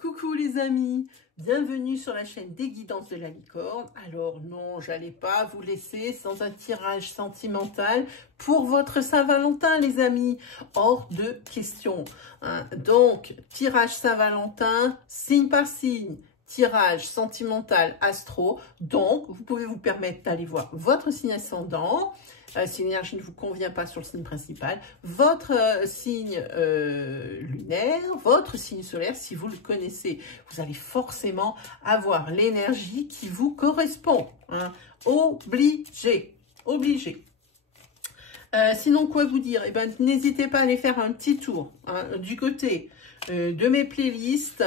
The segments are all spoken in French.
Coucou les amis, bienvenue sur la chaîne des guidances de la licorne. Alors non, j'allais pas vous laisser sans un tirage sentimental pour votre Saint-Valentin les amis, hors de question. Donc, tirage Saint-Valentin, signe par signe, tirage sentimental astro. Donc, vous pouvez vous permettre d'aller voir votre signe ascendant. Si l'énergie ne vous convient pas sur le signe principal, votre signe lunaire, votre signe solaire, si vous le connaissez, vous allez forcément avoir l'énergie qui vous correspond. Obligé, obligé. Sinon, quoi vous dire? Eh ben, n'hésitez pas à aller faire un petit tour du côté de mes playlists.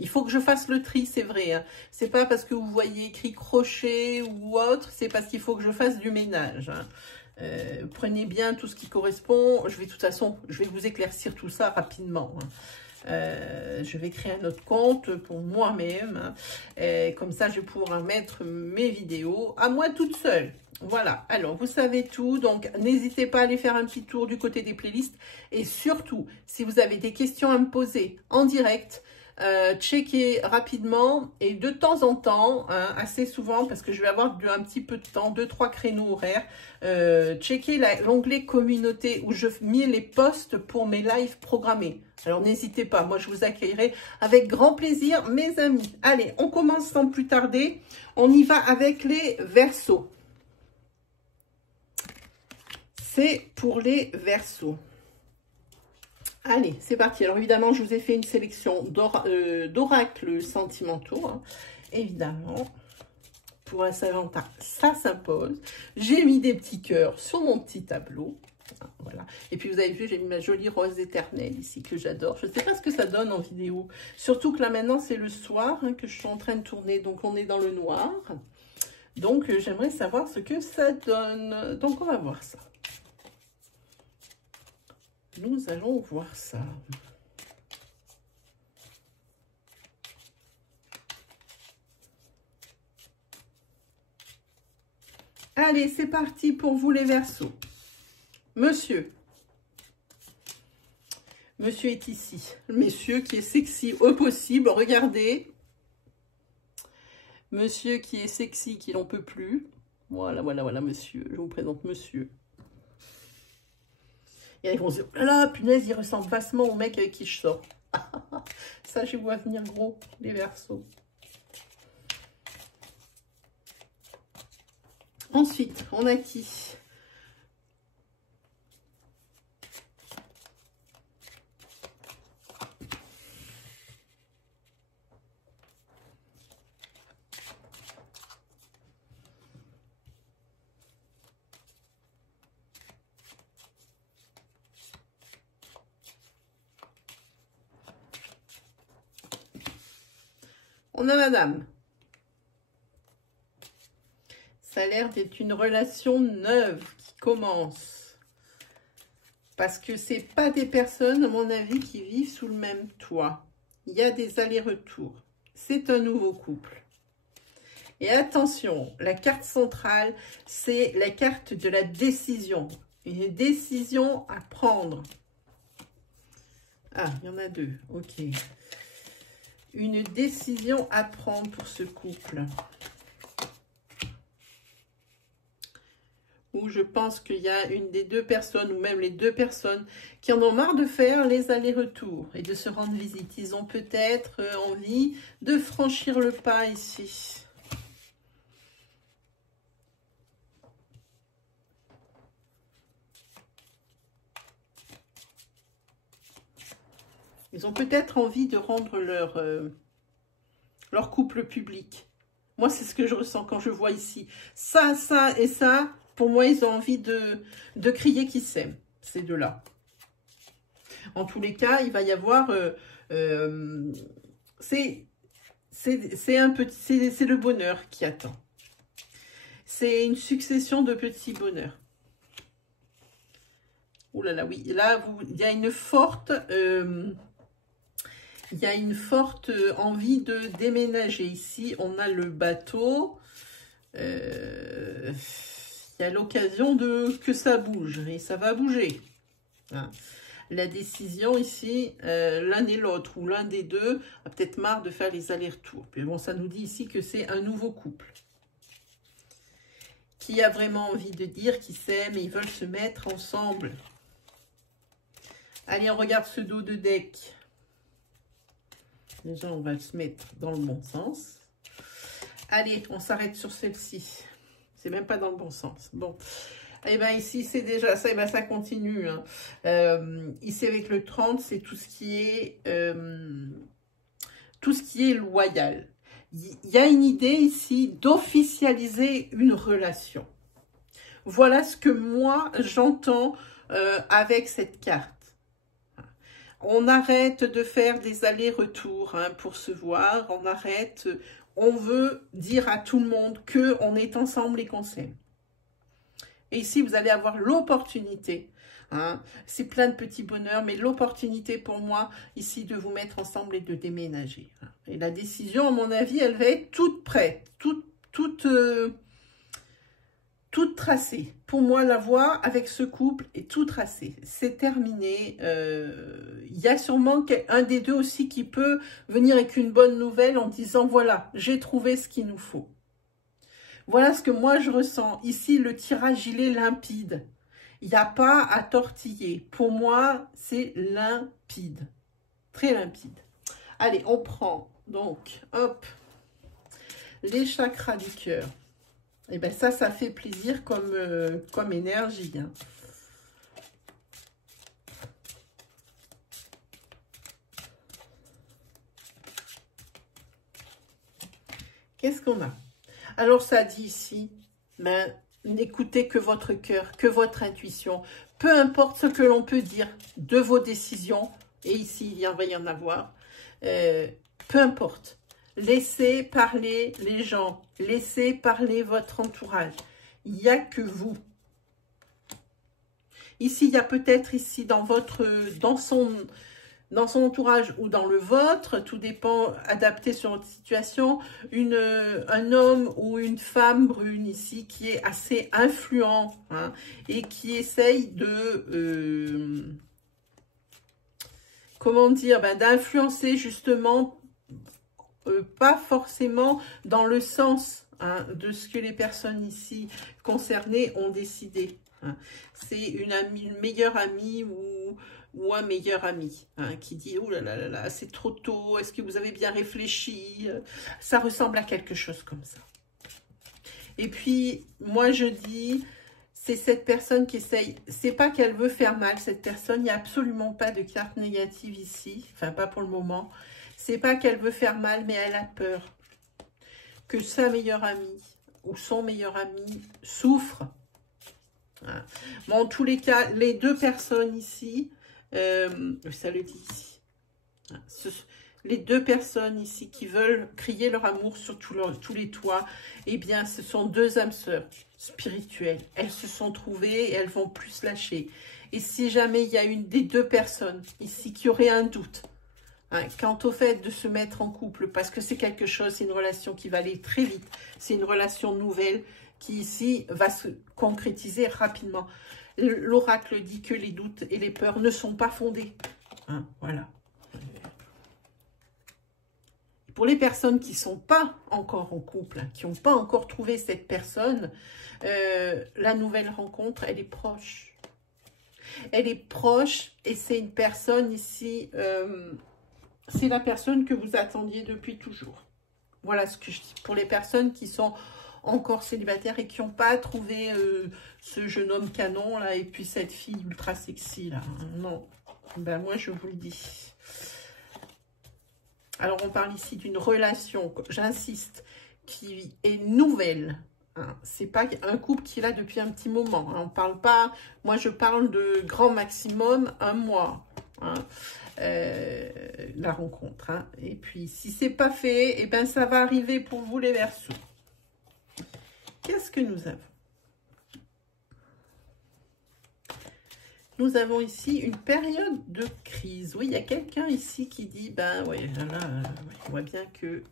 Il faut que je fasse le tri, c'est vrai. C'est pas parce que vous voyez écrit crochet ou autre, c'est parce qu'il faut que je fasse du ménage. Prenez bien tout ce qui correspond. De toute façon, je vais vous éclaircir tout ça rapidement. Je vais créer un autre compte pour moi-même. Comme ça, je vais pouvoir mettre mes vidéos à moi toute seule. Voilà, alors vous savez tout, donc n'hésitez pas à aller faire un petit tour du côté des playlists. Et surtout, si vous avez des questions à me poser en direct, checkez rapidement et de temps en temps, assez souvent, parce que je vais avoir un petit peu de temps, 2-3 créneaux horaires, checkez l'onglet communauté où je mets les posts pour mes lives programmés. Alors n'hésitez pas, moi je vous accueillerai avec grand plaisir mes amis. Allez, on commence sans plus tarder, on y va avec les Verseaux. C'est pour les Verseaux. Allez, c'est parti. Alors évidemment, je vous ai fait une sélection d'oracles sentimentaux. Évidemment, pour la Saint-Valentin, ça s'impose. J'ai mis des petits cœurs sur mon petit tableau. Voilà. Et puis vous avez vu, j'ai mis ma jolie rose éternelle ici que j'adore. Je ne sais pas ce que ça donne en vidéo. Surtout que là maintenant, c'est le soir que je suis en train de tourner. Donc on est dans le noir. Donc j'aimerais savoir ce que ça donne. Donc on va voir ça. Nous allons voir ça. Allez, c'est parti pour vous les Verseaux. Monsieur. Monsieur est ici. Monsieur qui est sexy au possible. Regardez. Monsieur qui est sexy, qui n'en peut plus. Voilà, voilà, voilà, monsieur. Je vous présente monsieur. Et ils vont se dire, oh là, punaise, il ressemble vastement au mec avec qui je sors. Ça, je vois venir gros, les Verseaux. Ensuite, on a qui? On a madame. Ça a l'air d'être une relation neuve qui commence. Parce que c'est pas des personnes, à mon avis, qui vivent sous le même toit. Il y a des allers-retours. C'est un nouveau couple. Et attention, la carte centrale, c'est la carte de la décision. Une décision à prendre. Ah, il y en a deux. Ok. Une décision à prendre pour ce couple. Où je pense qu'il y a une des deux personnes, ou même les deux personnes, qui en ont marre de faire les allers-retours et de se rendre visite. Ils ont peut-être envie de franchir le pas ici. Ils ont peut-être envie de rendre leur couple public. Moi, c'est ce que je ressens quand je vois ici. Ça, ça et ça, pour moi, ils ont envie de crier qu'ils s'aiment, ces deux-là. En tous les cas, il va y avoir... c'est le bonheur qui attend. C'est une succession de petits bonheurs. Ouh là là, oui. Là, il y a une forte... il y a une forte envie de déménager. Ici, on a le bateau. Il y a l'occasion que ça bouge. Et ça va bouger. La décision ici, l'un et l'autre, ou l'un des deux a peut-être marre de faire les allers-retours. Puis bon, ça nous dit ici que c'est un nouveau couple qui a vraiment envie de dire qu'ils s'aiment et ils veulent se mettre ensemble. Allez, on regarde ce dos de deck. Déjà, on va se mettre dans le bon sens. Allez, on s'arrête sur celle-ci. C'est même pas dans le bon sens. Bon. Et bien ici, c'est déjà ça. Et bien ça continue. Hein. Ici, avec le 30, c'est tout ce qui est loyal. Il y a une idée ici d'officialiser une relation. Voilà ce que moi, j'entends avec cette carte. On arrête de faire des allers-retours hein, pour se voir. On arrête. On veut dire à tout le monde qu'on est ensemble et qu'on s'aime. Et ici, vous allez avoir l'opportunité. Hein, c'est plein de petits bonheurs, mais l'opportunité pour moi, ici, de vous mettre ensemble et de déménager. Et la décision, à mon avis, elle va être toute prête, toute tracée. Pour moi, la voie avec ce couple est tout tracée. C'est terminé. Il y a sûrement un des deux aussi qui peut venir avec une bonne nouvelle en disant, voilà, j'ai trouvé ce qu'il nous faut. Voilà ce que moi je ressens. Ici, le tirage, il est limpide. Il n'y a pas à tortiller. Pour moi, c'est limpide. Très limpide. Allez, on prend donc, hop, les chakras du cœur. Et bien ça fait plaisir comme énergie. Hein. Qu'est-ce qu'on a? Alors, ça dit ici, ben, n'écoutez que votre cœur, que votre intuition. Peu importe ce que l'on peut dire de vos décisions, et ici, il va y en avoir, peu importe. Laissez parler les gens, laissez parler votre entourage. Il n'y a que vous. Ici, il y a peut-être ici dans son entourage ou dans le vôtre, tout dépend, adapté sur votre situation, un homme ou une femme brune ici qui est assez influent hein, et qui essaye de, comment dire, ben, d'influencer justement, pas forcément dans le sens hein, de ce que les personnes ici concernées ont décidé. Hein. C'est une meilleure amie ou un meilleur ami hein, qui dit « Oh là là là là, c'est trop tôt, est-ce que vous avez bien réfléchi ?» Ça ressemble à quelque chose comme ça. Et puis, moi je dis, c'est cette personne qui essaye, c'est pas qu'elle veut faire mal, cette personne, il n'y a absolument pas de carte négative ici, enfin pas pour le moment. C'est pas qu'elle veut faire mal, mais elle a peur que sa meilleure amie ou son meilleur ami souffre. Hein. Bon, en tous les cas, les deux personnes ici, ça le dit ici. Les deux personnes ici qui veulent crier leur amour sur tous les toits, eh bien, ce sont deux âmes sœurs spirituelles. Elles se sont trouvées et elles vont plus se lâcher. Et si jamais il y a une des deux personnes ici qui aurait un doute hein, quant au fait de se mettre en couple, parce que c'est quelque chose, c'est une relation qui va aller très vite, c'est une relation nouvelle qui ici va se concrétiser rapidement. L'oracle dit que les doutes et les peurs ne sont pas fondés. Hein, voilà. Pour les personnes qui ne sont pas encore en couple, qui n'ont pas encore trouvé cette personne, la nouvelle rencontre, elle est proche. Elle est proche et c'est une personne ici, c'est la personne que vous attendiez depuis toujours. Voilà ce que je dis. Pour les personnes qui sont encore célibataires et qui n'ont pas trouvé ce jeune homme canon là et puis cette fille ultra sexy là. Non, ben moi je vous le dis. Alors on parle ici d'une relation, j'insiste, qui est nouvelle. Hein. C'est pas un couple qui est là depuis un petit moment. Hein. On parle pas, moi je parle de grand maximum 1 mois. Hein. La rencontre. Hein. Et puis si c'est pas fait, eh ben ça va arriver pour vous les Verseaux. Qu'est-ce que nous avons? Nous avons ici une période de crise. Oui, il y a quelqu'un ici qui dit, ben ouais, là, on voit bien que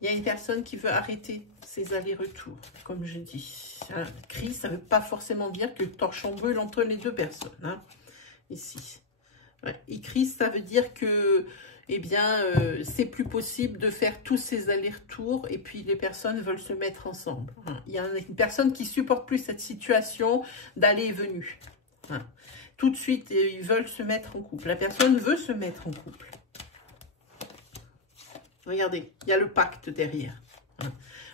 Il y a une personne qui veut arrêter ses allers-retours, comme je dis. Hein, crise, ça ne veut pas forcément dire que torchon brûle entre les deux personnes. Hein, ici. Ouais. Et crise, ça veut dire que, eh bien, c'est plus possible de faire tous ces allers-retours et puis les personnes veulent se mettre ensemble. Hein. Il y a une personne qui supporte plus cette situation d'aller et venue. Hein. Tout de suite, ils veulent se mettre en couple. La personne veut se mettre en couple. Regardez, il y a le pacte derrière. Hein.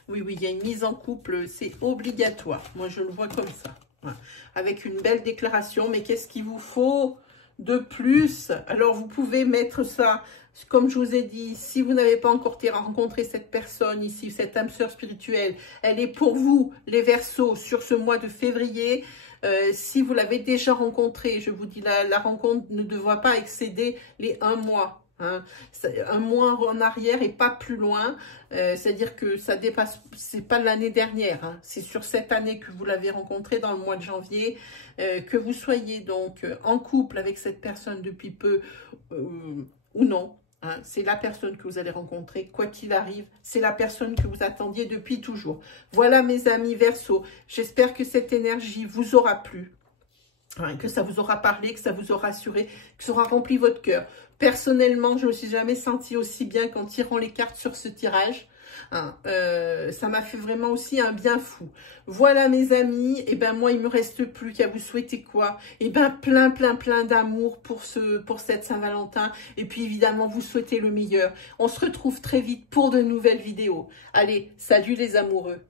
Oui, oui, il y a une mise en couple, c'est obligatoire. Moi, je le vois comme ça. Hein. Avec une belle déclaration, mais qu'est-ce qu'il vous faut de plus? Alors, vous pouvez mettre ça, comme je vous ai dit, si vous n'avez pas encore rencontré cette personne ici, cette âme sœur spirituelle, elle est pour vous, les Verseaux, sur ce mois de février. Si vous l'avez déjà rencontrée, je vous dis, la rencontre ne devra pas excéder les 1 mois. Hein. Un mois en arrière et pas plus loin, c'est-à-dire que ça dépasse, c'est pas l'année dernière, hein. C'est sur cette année que vous l'avez rencontré dans le mois de janvier, que vous soyez donc en couple avec cette personne depuis peu ou non. Hein, c'est la personne que vous allez rencontrer, quoi qu'il arrive, c'est la personne que vous attendiez depuis toujours. Voilà mes amis Verseaux, j'espère que cette énergie vous aura plu. Hein, que ça vous aura parlé, que ça vous aura rassuré, que ça aura rempli votre cœur. Personnellement, je ne me suis jamais sentie aussi bien qu'en tirant les cartes sur ce tirage. Hein, ça m'a fait vraiment aussi un bien fou. Voilà mes amis, et ben moi il me reste plus qu'à vous souhaiter quoi? Et ben plein d'amour pour cette Saint-Valentin. Et puis évidemment vous souhaitez le meilleur. On se retrouve très vite pour de nouvelles vidéos. Allez, salut les amoureux.